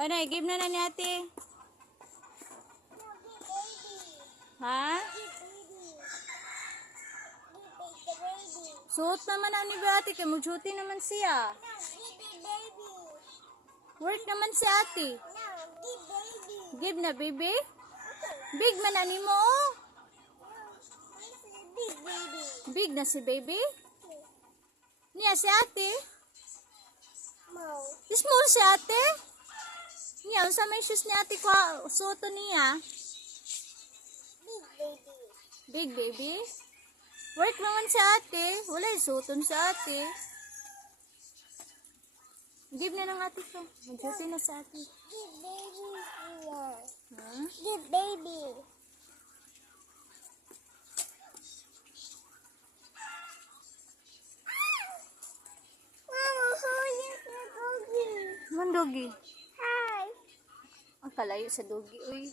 Panay, give na ni ate. Ha? Suot naman ang ni ate, kaya mag-duty naman siya. Work naman si ate. Give na, baby. Big man ani mo, oh. Big na si baby. Niya si ate. Small si ate. Niya, sa may shoes ni ate ko, suoto niya. Big baby. Work naman sa ate. Wala yung suoton sa ate. Give na ng ate ko. Mag-duty na sa ate. Give baby here. Huh? Give baby. Mama, how is the doggy? Man doggy. Hi. Ang kalayo sa doggy, uy.